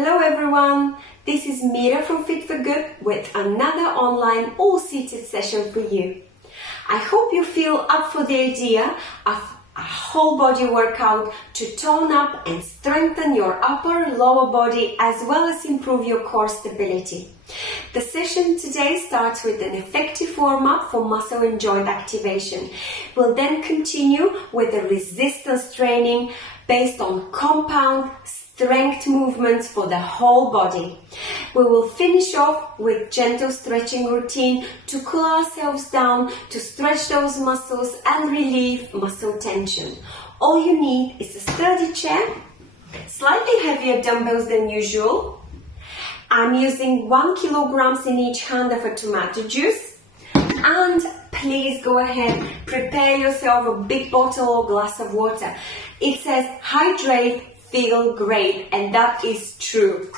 Hello everyone, this is Mira from Fit for Good with another online all-seated session for you. I hope you feel up for the idea of a whole body workout to tone up and strengthen your upper and lower body as well as improve your core stability. The session today starts with an effective warm-up for muscle and joint activation. We'll then continue with a resistance training based on compound strength movements for the whole body. We will finish off with gentle stretching routine to cool ourselves down, to stretch those muscles and relieve muscle tension. All you need is a sturdy chair, slightly heavier dumbbells than usual. I'm using 1 kilogram in each hand of a tomato juice. And please go ahead, prepare yourself a big bottle or glass of water. It says hydrate, feel great, and that is true.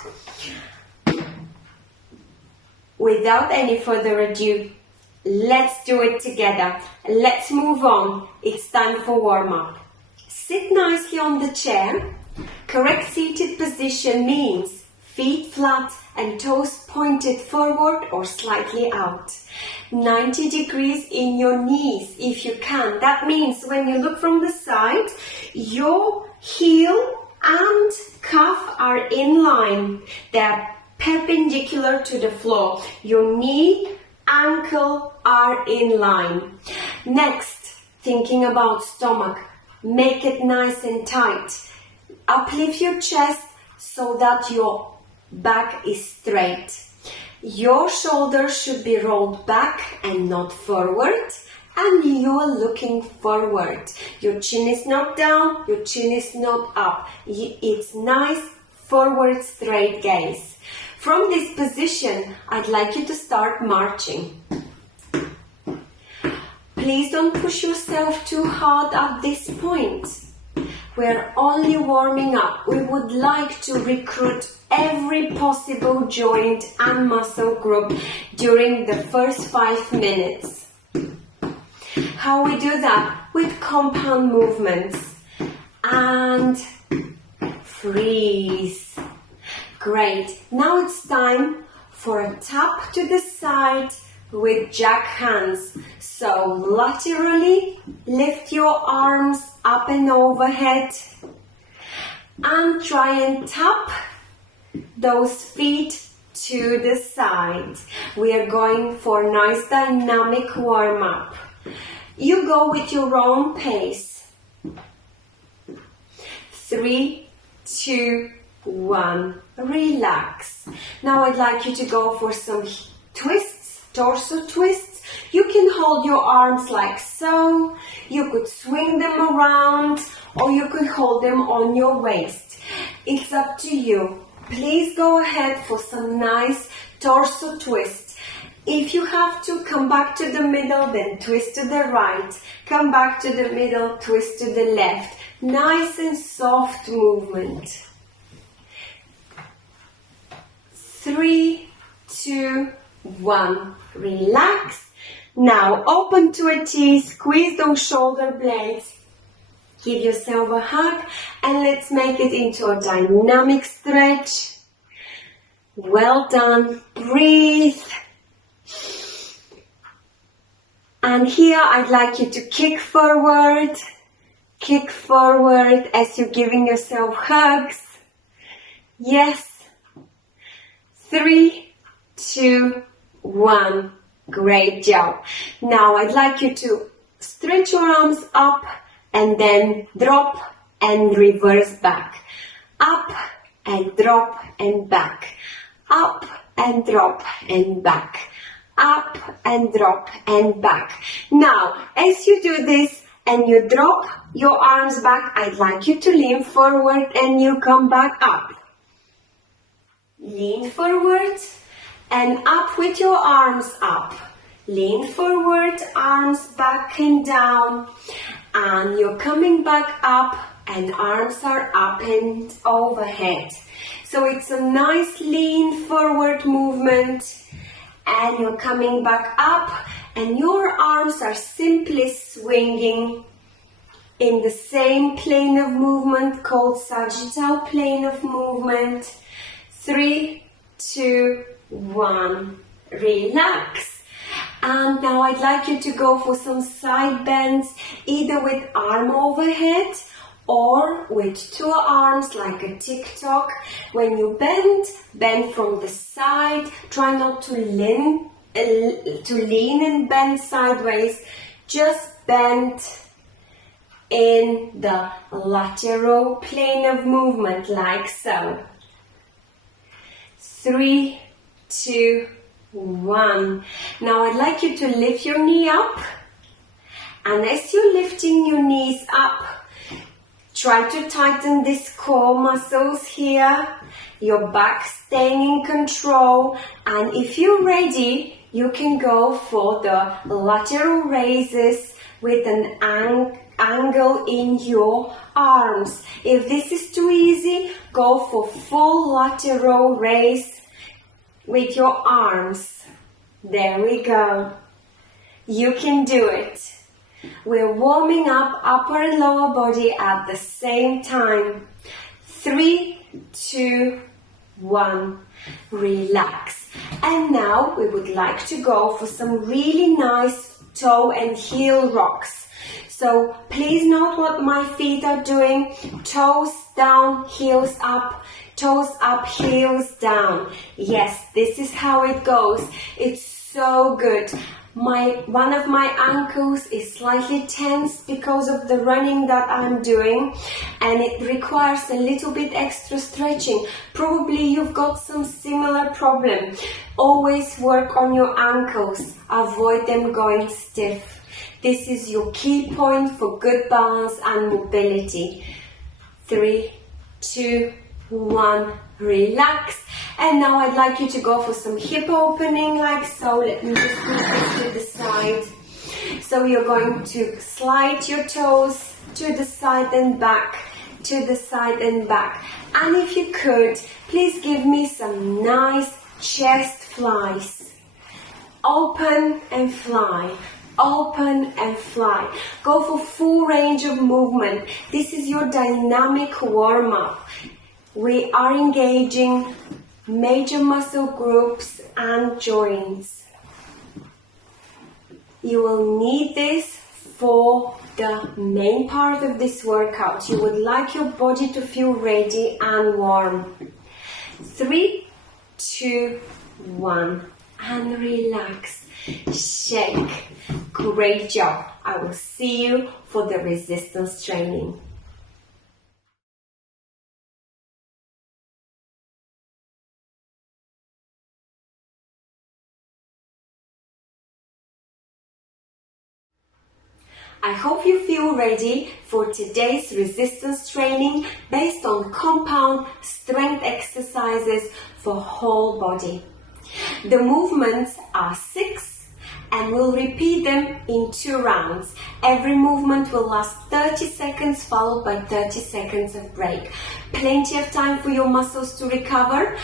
Without any further ado, let's do it together. Let's move on. It's time for warm-up. Sit nicely on the chair. Correct seated position means feet flat and toes pointed forward or slightly out. 90 degrees in your knees if you can. That means when you look from the side, your heel and calf are in line. They're perpendicular to the floor. Your knee, ankle are in line. Next, thinking about stomach. Make it nice and tight. Uplift your chest so that your back is straight. Your shoulders should be rolled back and not forward. And you are looking forward. Your chin is not down, your chin is not up. It's nice, forward, straight gaze. From this position, I'd like you to start marching. Please don't push yourself too hard at this point. We're only warming up. We would like to recruit every possible joint and muscle group during the first 5 minutes. How we do that? With compound movements. And freeze. Great. Now it's time for a tap to the side with jack hands. So laterally lift your arms up and overhead and try and tap those feet to the side. We are going for a nice dynamic warm-up. You go with your own pace. 3, 2, 1. Relax. Now I'd like you to go for some twists, torso twists. You can hold your arms like so. You could swing them around or you could hold them on your waist. It's up to you. Please go ahead for some nice torso twists. If you have to, come back to the middle, then twist to the right. Come back to the middle, twist to the left. Nice and soft movement. 3, 2, 1. Relax. Now open to a T, squeeze those shoulder blades. Give yourself a hug and let's make it into a dynamic stretch. Well done. Breathe. And here I'd like you to kick forward as you're giving yourself hugs. Yes. 3, 2, 1. Great job. Now I'd like you to stretch your arms up and then drop and reverse back. Up and drop and back. Up and drop and back. Up and drop and back. Now, as you do this and you drop your arms back, I'd like you to lean forward and you come back up. Lean forward and up with your arms up. Lean forward, arms back and down. And you're coming back up and arms are up and overhead. So it's a nice lean forward movement. And you're coming back up and your arms are simply swinging in the same plane of movement called sagittal plane of movement. 3, 2, 1. Relax. And now I'd like you to go for some side bends, either with arm overhead or with two arms like a TikTok. When you bend from the side. Try not to lean and bend sideways. Just bend in the lateral plane of movement, like so. 3, 2, 1. Now I'd like you to lift your knee up, and as you're lifting your knees up, try to tighten these core muscles here, your back staying in control, and if you're ready, you can go for the lateral raises with an angle in your arms. If this is too easy, go for full lateral raise with your arms. There we go. You can do it. We're warming up upper and lower body at the same time. 3, 2, 1. Relax. And now we would like to go for some really nice toe and heel rocks. So please note what my feet are doing. Toes down, heels up. Toes up, heels down. Yes, this is how it goes. It's so good. One of my ankles is slightly tense because of the running that I'm doing, and it requires a little bit extra stretching. Probably you've got some similar problem. Always work on your ankles. Avoid them going stiff. This is your key point for good balance and mobility. 3, 2, 1. Relax. And now I'd like you to go for some hip opening, like so. Let me just put this to the side. So you're going to slide your toes to the side and back, to the side and back. And if you could, please give me some nice chest flies. Open and fly. Open and fly. Go for full range of movement. This is your dynamic warm-up. We are engaging major muscle groups and joints. You will need this for the main part of this workout. You would like your body to feel ready and warm. 3, 2, 1. And relax. Shake. Great job. I will see you for the resistance training. I hope you feel ready for today's resistance training based on compound strength exercises for whole body. The movements are 6 and we'll repeat them in 2 rounds. Every movement will last 30 seconds followed by 30 seconds of break. Plenty of time for your muscles to recover.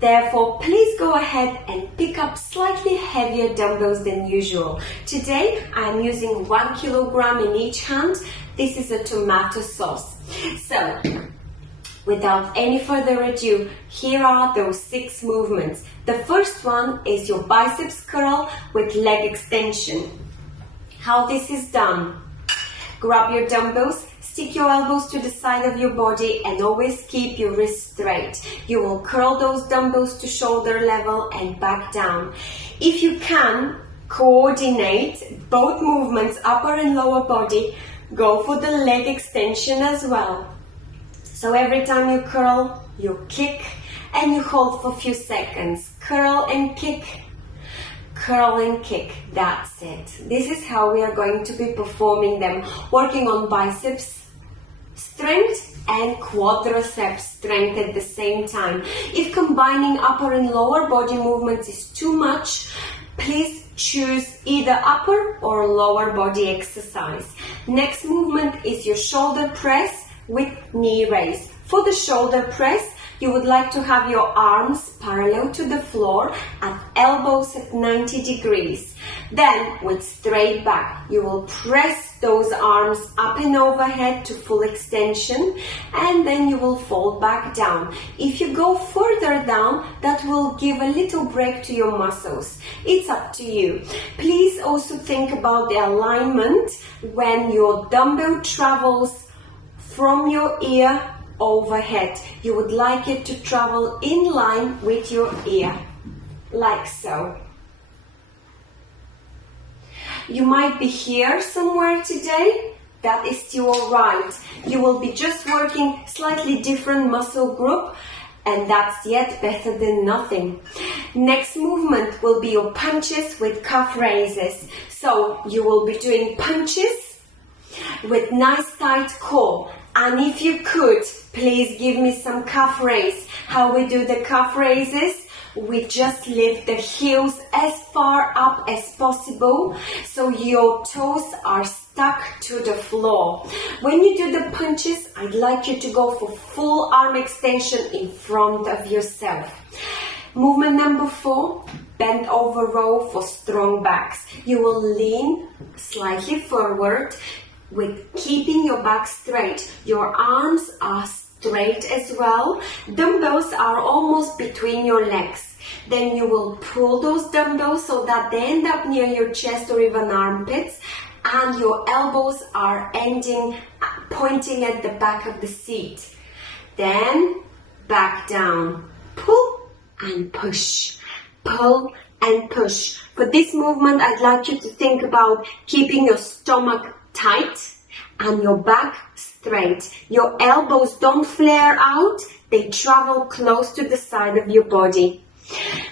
Therefore, please go ahead and pick up slightly heavier dumbbells than usual. Today, I am using 1 kilogram in each hand. This is a tomato sauce. So, without any further ado, here are those 6 movements. The first one is your biceps curl with leg extension. How this is done. Grab your dumbbells. Stick your elbows to the side of your body and always keep your wrists straight. You will curl those dumbbells to shoulder level and back down. If you can, coordinate both movements, upper and lower body. Go for the leg extension as well. So every time you curl, you kick and you hold for a few seconds. Curl and kick. Curl and kick. That's it. This is how we are going to be performing them, working on biceps strength and quadriceps strength at the same time. If combining upper and lower body movements is too much, please choose either upper or lower body exercise. Next movement is your shoulder press with knee raise. For the shoulder press, you would like to have your arms parallel to the floor at elbows at 90 degrees. Then, with straight back, you will press those arms up and overhead to full extension, and then you will fold back down. If you go further down, that will give a little break to your muscles. It's up to you. Please also think about the alignment when your dumbbell travels from your ear overhead. You would like it to travel in line with your ear, like so. You might be here somewhere today. That is still alright. You will be just working slightly different muscle group, and that's yet better than nothing. Next movement will be your punches with calf raises. So you will be doing punches with nice tight core. And if you could, please give me some calf raise. How we do the calf raises? We just lift the heels as far up as possible so your toes are stuck to the floor. When you do the punches, I'd like you to go for full arm extension in front of yourself. Movement number 4, bend over row for strong backs. You will lean slightly forward with keeping your back straight. Your arms are straight as well. Dumbbells are almost between your legs. Then you will pull those dumbbells so that they end up near your chest or even armpits, and your elbows are pointing at the back of the seat. Then back down. Pull and push. Pull and push. For this movement, I'd like you to think about keeping your stomach tight and your back straight. Your elbows don't flare out, they travel close to the side of your body.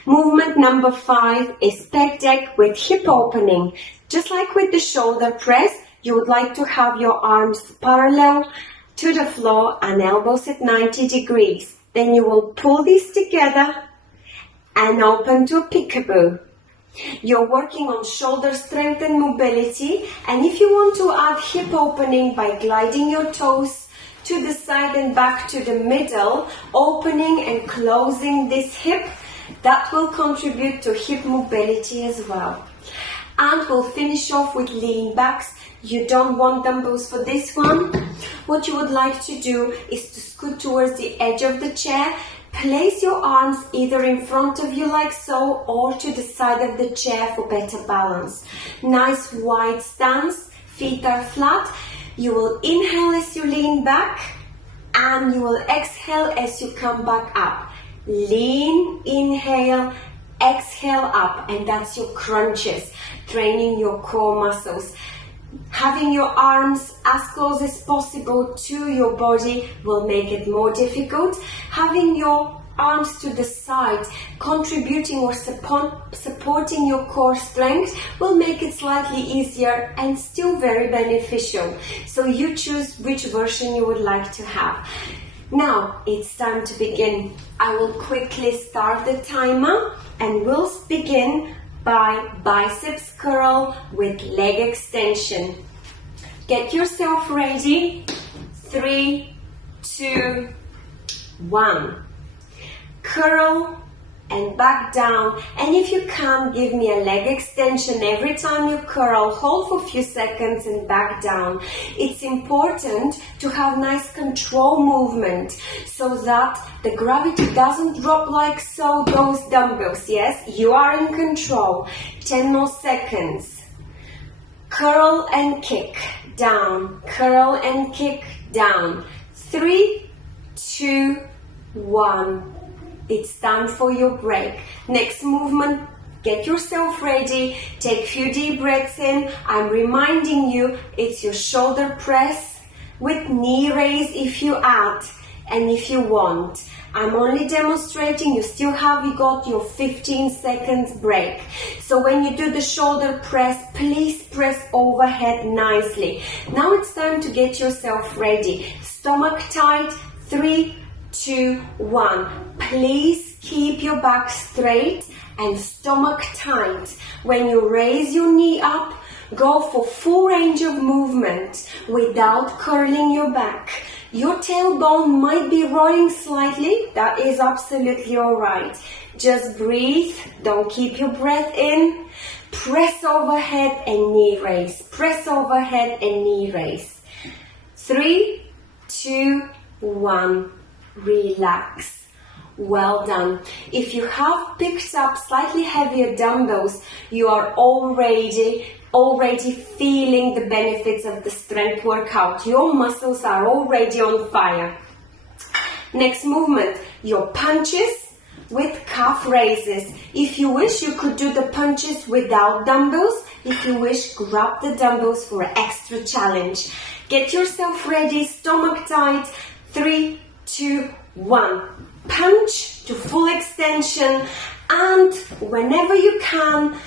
Movement number 5 is pec deck with hip opening. Just like with the shoulder press, you would like to have your arms parallel to the floor and elbows at 90 degrees. Then you will pull these together and open to a peekaboo. You're working on shoulder strength and mobility, and if you want to add hip opening by gliding your toes to the side and back to the middle, opening and closing this hip, that will contribute to hip mobility as well. And we'll finish off with lean backs. You don't want dumbbells for this one. What you would like to do is to scoot towards the edge of the chair. Place your arms either in front of you like so, or to the side of the chair for better balance. Nice wide stance, feet are flat. You will inhale as you lean back, and you will exhale as you come back up. Lean, inhale, exhale up, and that's your crunches, training your core muscles. Having your arms as close as possible to your body will make it more difficult. Having your arms to the side, contributing or supporting your core strength, will make it slightly easier and still very beneficial. So you choose which version you would like to have. Now it's time to begin. I will quickly start the timer, and we'll begin by biceps curl with leg extension. Get yourself ready. 3, 2, 1. Curl and back down, and if you can, give me a leg extension every time you curl. Hold for a few seconds and back down. It's important to have nice control movement so that the gravity doesn't drop like so, those dumbbells. Yes, you are in control. 10 more seconds. Curl and kick down, curl and kick down. 3, 2, 1. It's time for your break. Next movement, get yourself ready. Take a few deep breaths in. I'm reminding you, it's your shoulder press with knee raise if you add and if you want. I'm only demonstrating. You still have got your 15 seconds break. So when you do the shoulder press, please press overhead nicely. Now it's time to get yourself ready. Stomach tight. 3, 2, 1. Please keep your back straight and stomach tight. When you raise your knee up, go for full range of movement without curling your back. Your tailbone might be rolling slightly. That is absolutely alright. Just breathe. Don't keep your breath in. Press overhead and knee raise. Press overhead and knee raise. 3, 2, 1. Relax. Well done. If you have picked up slightly heavier dumbbells, you are already feeling the benefits of the strength workout. Your muscles are already on fire. Next movement, your punches with calf raises. If you wish, you could do the punches without dumbbells. If you wish, grab the dumbbells for an extra challenge. Get yourself ready, stomach tight. 3, 2, 1. Punch to full extension, and whenever you can,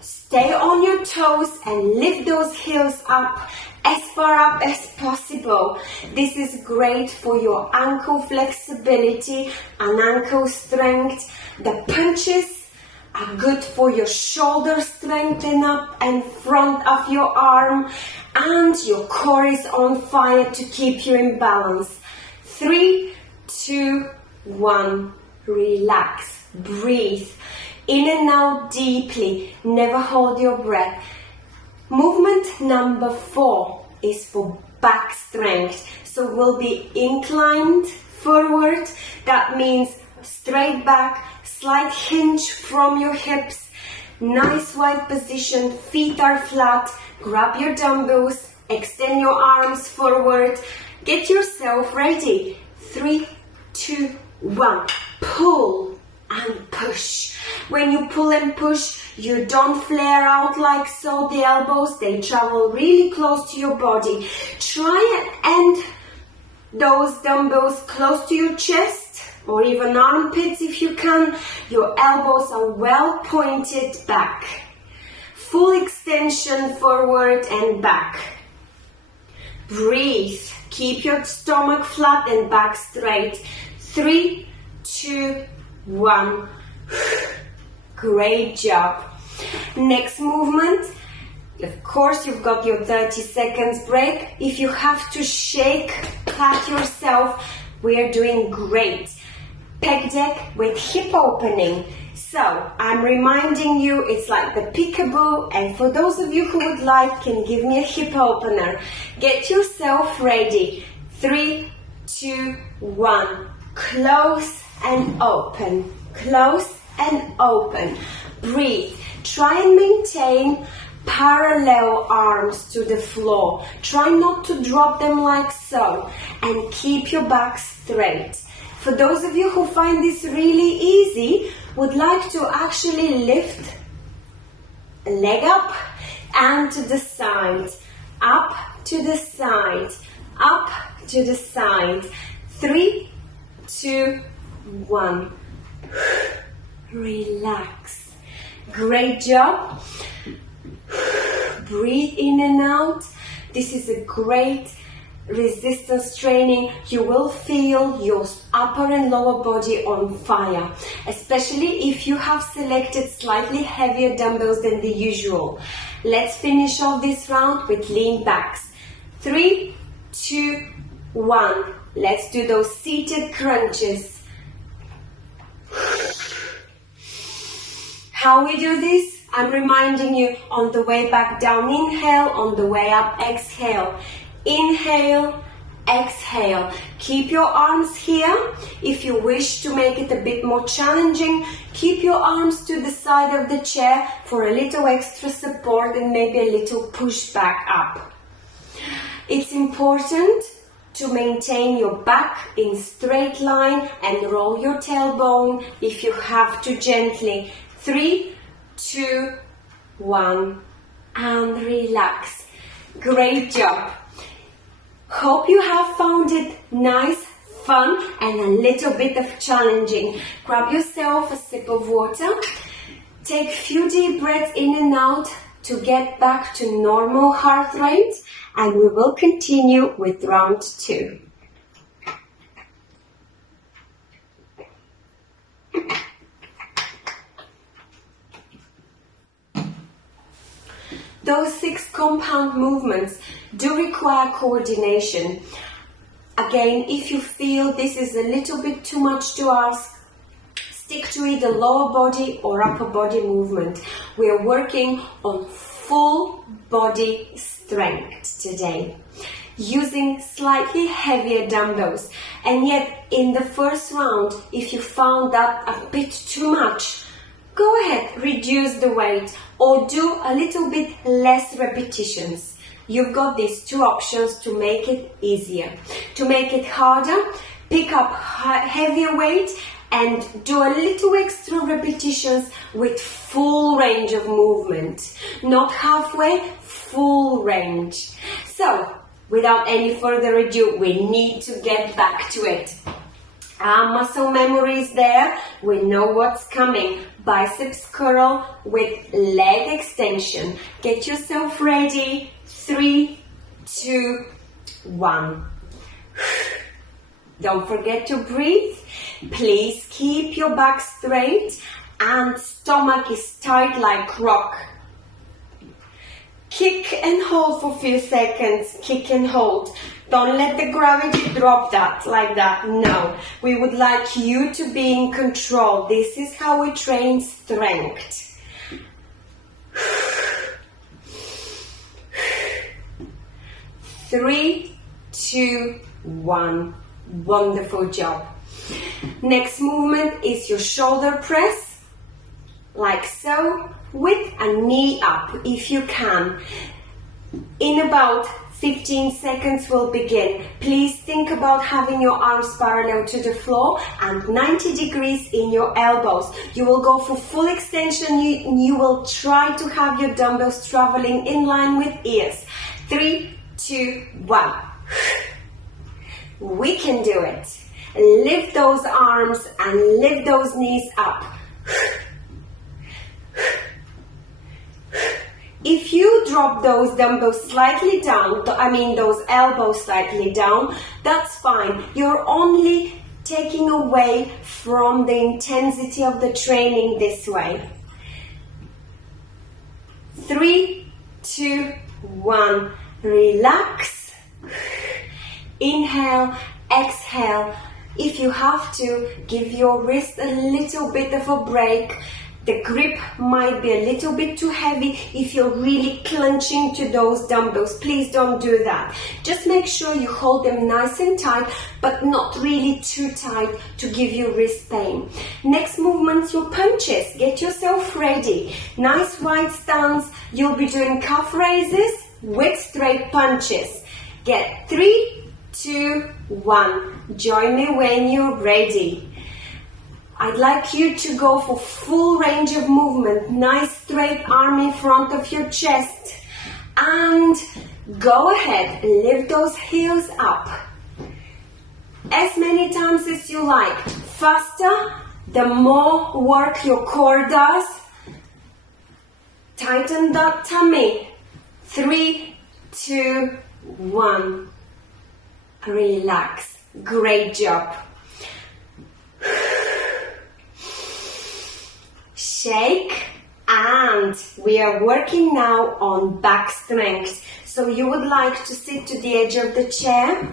stay on your toes and lift those heels up as far up as possible. This is great for your ankle flexibility and ankle strength. The punches are good for your shoulder strength and up and front of your arm, and your core is on fire to keep you in balance. 3, 2, 1. Relax. Breathe. In and out deeply. Never hold your breath. Movement number 4 is for back strength. So we'll be inclined forward. That means straight back, slight hinge from your hips. Nice wide position. Feet are flat. Grab your dumbbells. Extend your arms forward. Get yourself ready. 3, 2, 1. Pull and push. When you pull and push, you don't flare out like so. The elbows, they travel really close to your body. Try and end those dumbbells close to your chest or even armpits if you can. Your elbows are well pointed back. Full extension forward and back. Breathe. Keep your stomach flat and back straight. 3, 2, 1. Great job. Next movement. Of course, you've got your 30 seconds break. If you have to shake, pat yourself. We are doing great. Pec deck with hip opening. So, I'm reminding you, it's like the peekaboo, and for those of you who would like, can give me a hip opener. Get yourself ready. 3, 2, 1. Close and open. Close and open. Breathe. Try and maintain parallel arms to the floor. Try not to drop them like so, and keep your back straight. For those of you who find this really easy, would like to actually lift a leg up and to the side, up to the side, up to the side. 3, 2, 1. Relax. Great job. Breathe in and out. This is a great resistance training. You will feel your upper and lower body on fire, especially if you have selected slightly heavier dumbbells than the usual. Let's finish off this round with lean backs. 3, 2, 1. Let's do those seated crunches. How we do this? I'm reminding you, on the way back down, inhale, on the way up, exhale. Inhale, exhale. Keep your arms here. If you wish to make it a bit more challenging, keep your arms to the side of the chair for a little extra support and maybe a little push back up. It's important to maintain your back in straight line and roll your tailbone if you have to gently. 3, 2, 1, and relax. Great job. Hope you have found it nice, fun, and a little bit of challenging. Grab yourself a sip of water. Take a few deep breaths in and out to get back to normal heart rate, and we will continue with round 2. Those 6 compound movements do require coordination. Again, if you feel this is a little bit too much to ask, stick to either lower body or upper body movement. We are working on full body strength today, using slightly heavier dumbbells. And yet in the first round, if you found that a bit too much, go ahead, reduce the weight or do a little bit less repetitions. You've got these two options to make it easier. To make it harder, pick up heavier weight and do a little extra repetitions with full range of movement. Not halfway, full range. So, without any further ado, we need to get back to it. Our muscle memory is there. We know what's coming. Biceps curl with leg extension. Get yourself ready. 3, 2, 1. Don't forget to breathe. Please keep your back straight and stomach is tight like rock. Kick and hold for a few seconds. Kick and hold. Don't let the gravity drop that like that. No. We would like you to be in control. This is how we train strength. 3, 2, 1. Wonderful job. Next movement is your shoulder press, like so, with a knee up if you can. In about 15 seconds we'll begin. Please think about having your arms parallel to the floor and 90 degrees in your elbows. You will go for full extension. You will try to have your dumbbells traveling in line with ears. 3, 2, 1. We can do it. Lift those arms and lift those knees up. If you drop those dumbbells slightly down, those elbows slightly down, that's fine. You're only taking away from the intensity of the training this way. 3, 2, 1. Relax. Inhale, exhale. If you have to, give your wrist a little bit of a break. The grip might be a little bit too heavy if you're really clenching to those dumbbells. Please don't do that. Just make sure you hold them nice and tight, but not really too tight to give you wrist pain. Next movement's your punches. Get yourself ready. Nice wide stance. You'll be doing calf raises with straight punches. Get 3, 2, 1. Join me when you're ready. I'd like you to go for full range of movement. Nice straight arm in front of your chest. And go ahead, lift those heels up. As many times as you like. Faster, the more work your core does. Tighten that tummy. 3, 2, 1. Relax. Great job. Shake, and we are working now on back strength. So you would like to sit to the edge of the chair,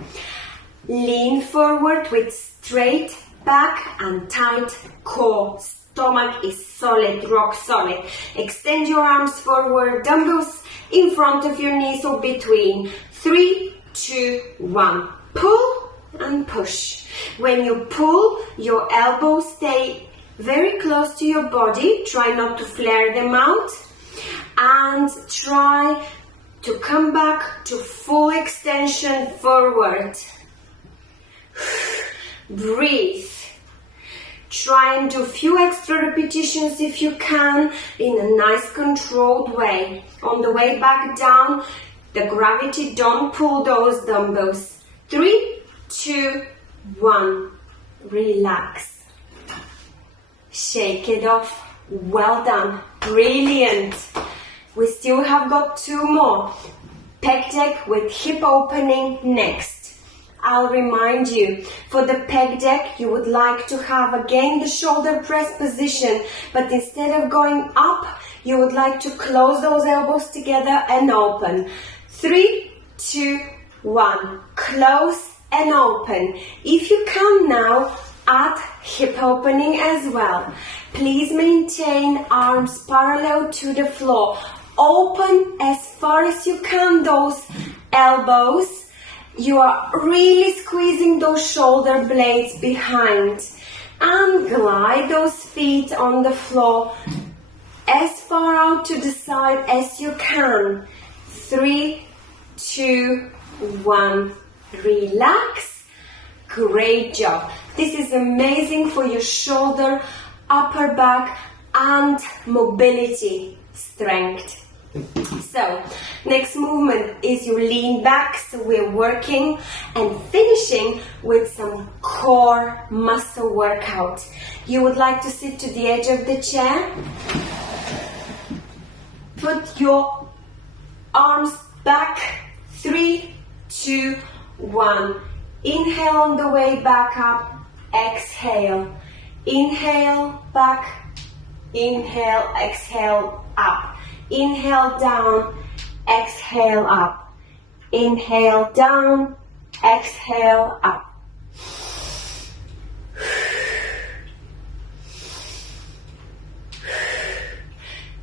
lean forward with straight back and tight core. Stomach is solid, rock solid. Extend your arms forward, dumbbells in front of your knees or between. 3, 2, 1. Pull and push. When you pull, your elbows stay very close to your body. Try not to flare them out. And try to come back to full extension forward. Breathe. Try and do a few extra repetitions if you can in a nice controlled way. On the way back down, the gravity, don't pull those dumbbells. 3, 2, 1. Relax. Shake it off. Well done. Brilliant. We still have got 2 more. Pec deck with hip opening next. I'll remind you, for the pec deck, you would like to have again the shoulder press position, but instead of going up, you would like to close those elbows together and open. 3, 2, 1. Close and open. If you can now, Add hip opening as well. Please maintain arms parallel to the floor. Open as far as you can those elbows. You are really squeezing those shoulder blades behind. And glide those feet on the floor as far out to the side as you can. 3, 2, 1. Relax. Great job. This is amazing for your shoulder, upper back, and mobility strength. So, next movement is you lean back, so we're working and finishing with some core muscle workout. You would like to sit to the edge of the chair. Put your arms back. 3, 2, 1. Inhale on the way back up. Exhale. Inhale, back. Inhale, exhale, up. Inhale down, exhale up. Inhale down, exhale up.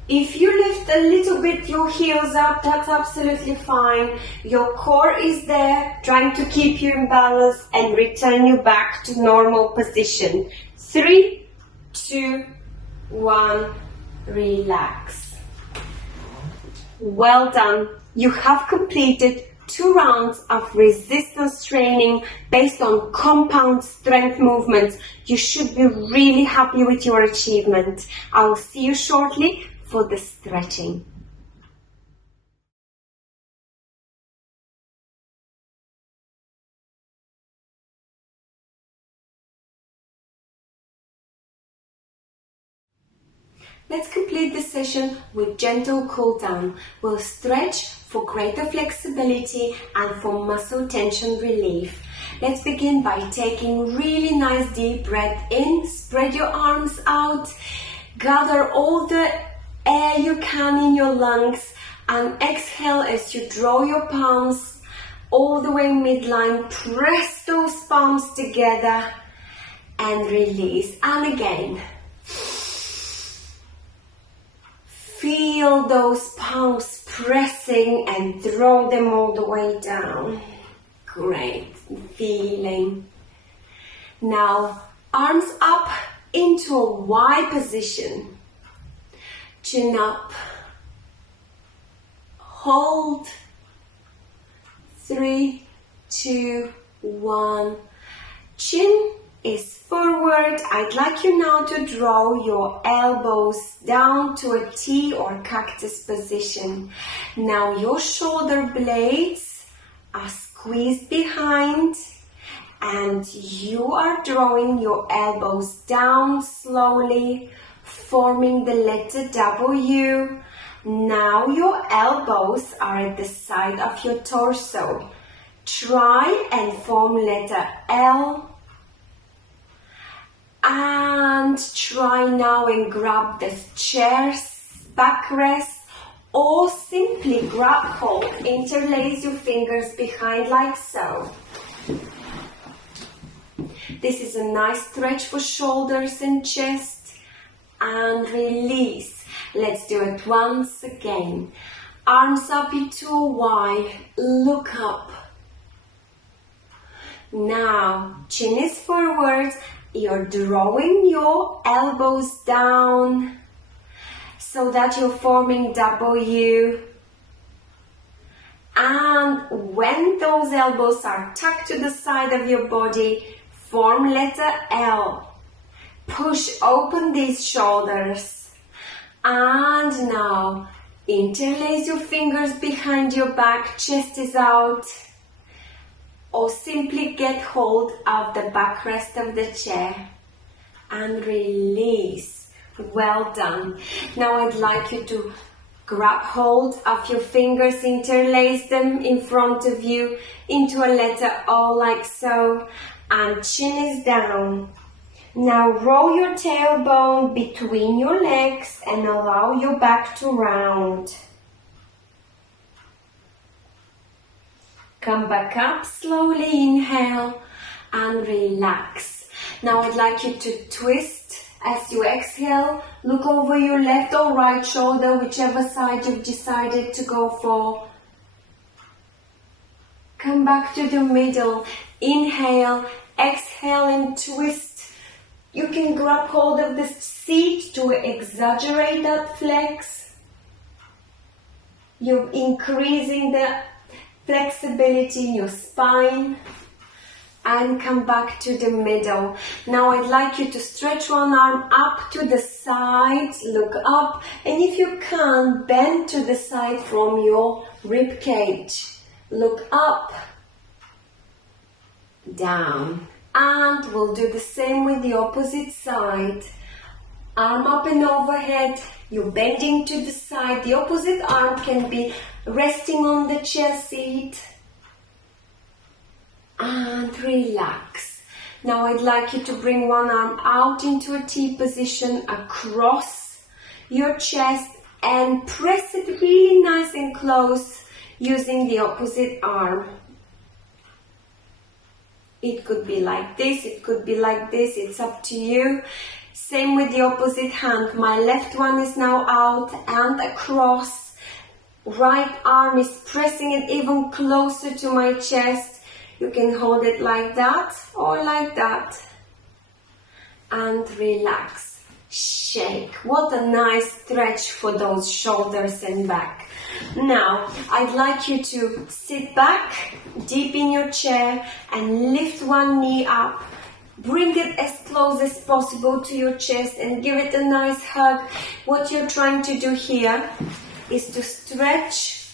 If you lift a little bit your heels up, that's absolutely fine. Your core is there, trying to keep you in balance and return you back to normal position. 3, 2, 1, relax. Well done. You have completed 2 rounds of resistance training based on compound strength movements. You should be really happy with your achievement. I will see you shortly for the stretching. Let's complete the session with gentle cool down. We'll stretch for greater flexibility and for muscle tension relief. Let's begin by taking really nice deep breath in. Spread your arms out. Gather all the air you can in your lungs and exhale as you draw your palms all the way midline. Press those palms together and release. And again. Feel those palms pressing and throw them all the way down. Great feeling. Now, arms up into a Y position. Chin up. Hold. 3, 2, 1. Chin is forward. I'd like you now to draw your elbows down to a T or cactus position. Now your shoulder blades are squeezed behind and you are drawing your elbows down slowly, forming the letter W. Now your elbows are at the side of your torso. Try and form letter L. And try now and grab the chair's backrest or simply grab hold, interlace your fingers behind like so. This is a nice stretch for shoulders and chest and release. Let's do it once again. Arms up into a Y, look up. Now, chin is forward. You're drawing your elbows down so that you're forming W. And when those elbows are tucked to the side of your body, form letter L. Push open these shoulders. And now, interlace your fingers behind your back, chest is out. Or simply get hold of the backrest of the chair and release. Well done. Now I'd like you to grab hold of your fingers, interlace them in front of you into a letter O like so, and chin is down. Now roll your tailbone between your legs and allow your back to round. Come back up, slowly inhale and relax. Now I'd like you to twist as you exhale. Look over your left or right shoulder, whichever side you've decided to go for. Come back to the middle. Inhale, exhale and twist. You can grab hold of the seat to exaggerate that flex. You're increasing the flexibility in your spine. And come back to the middle. Now I'd like you to stretch one arm up to the side, look up, and if you can, bend to the side from your rib cage. Look up, down, and we'll do the same with the opposite side. Arm up and overhead, you're bending to the side. The opposite arm can be resting on the chair seat. And relax. Now I'd like you to bring one arm out into a T position across your chest and press it really nice and close using the opposite arm. It could be like this, it could be like this, it's up to you. Same with the opposite hand. My left one is now out and across. Right arm is pressing it even closer to my chest. You can hold it like that or like that. And relax. Shake. What a nice stretch for those shoulders and back. Now, I'd like you to sit back deep in your chair and lift one knee up. Bring it as close as possible to your chest and give it a nice hug. What you're trying to do here is to stretch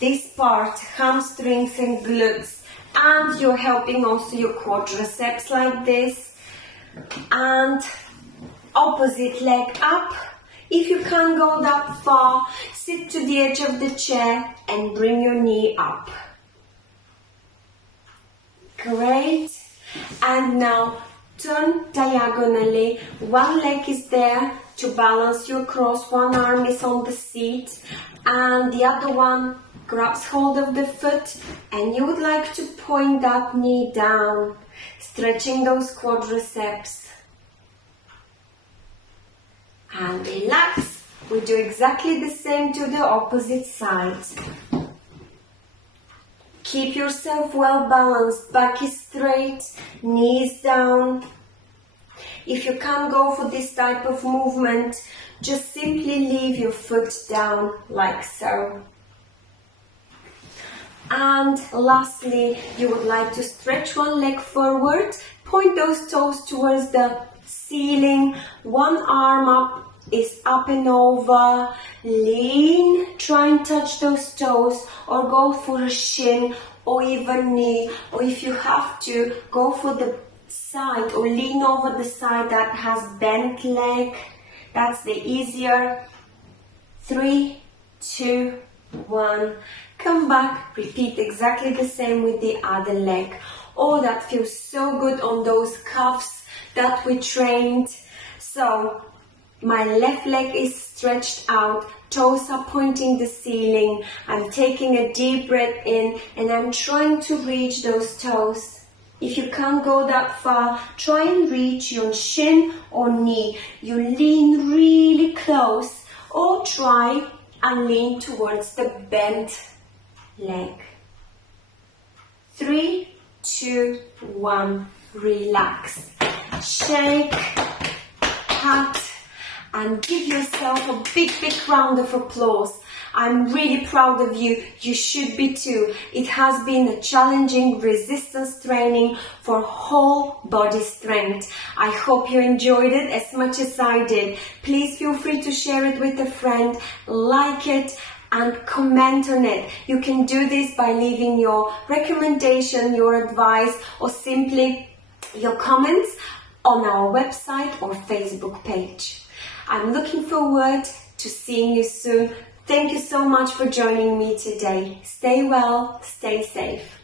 this part, hamstrings and glutes. And you're helping also your quadriceps like this. And opposite leg up. If you can't go that far, sit to the edge of the chair and bring your knee up. Great. And now turn diagonally. One leg is there to balance you across. One arm is on the seat and the other one grabs hold of the foot, and you would like to point that knee down, stretching those quadriceps. And relax. We do exactly the same to the opposite side. Keep yourself well balanced. Back is straight, knees down. If you can't go for this type of movement, just simply leave your foot down like so. And lastly, you would like to stretch one leg forward, point those toes towards the ceiling, one arm up is up and over, lean, try and touch those toes or go for a shin or even knee, or if you have to, go for the side or lean over the side that has bent leg. That's the easier. 3, 2, 1. Come back, repeat exactly the same with the other leg. Oh, that feels so good on those calves that we trained. So, my left leg is stretched out, toes are pointing the ceiling. I'm taking a deep breath in and I'm trying to reach those toes. If you can't go that far, try and reach your shin or knee. You lean really close or try and lean towards the bent leg. 3, 2, 1, relax. Shake, pat, and give yourself a big round of applause. I'm really proud of you. You should be too. It has been a challenging resistance training for whole body strength. I hope you enjoyed it as much as I did. Please feel free to share it with a friend, like it, and comment on it. You can do this by leaving your recommendation, your advice, or simply your comments on our website or Facebook page. I'm looking forward to seeing you soon. Thank you so much for joining me today. Stay well, stay safe.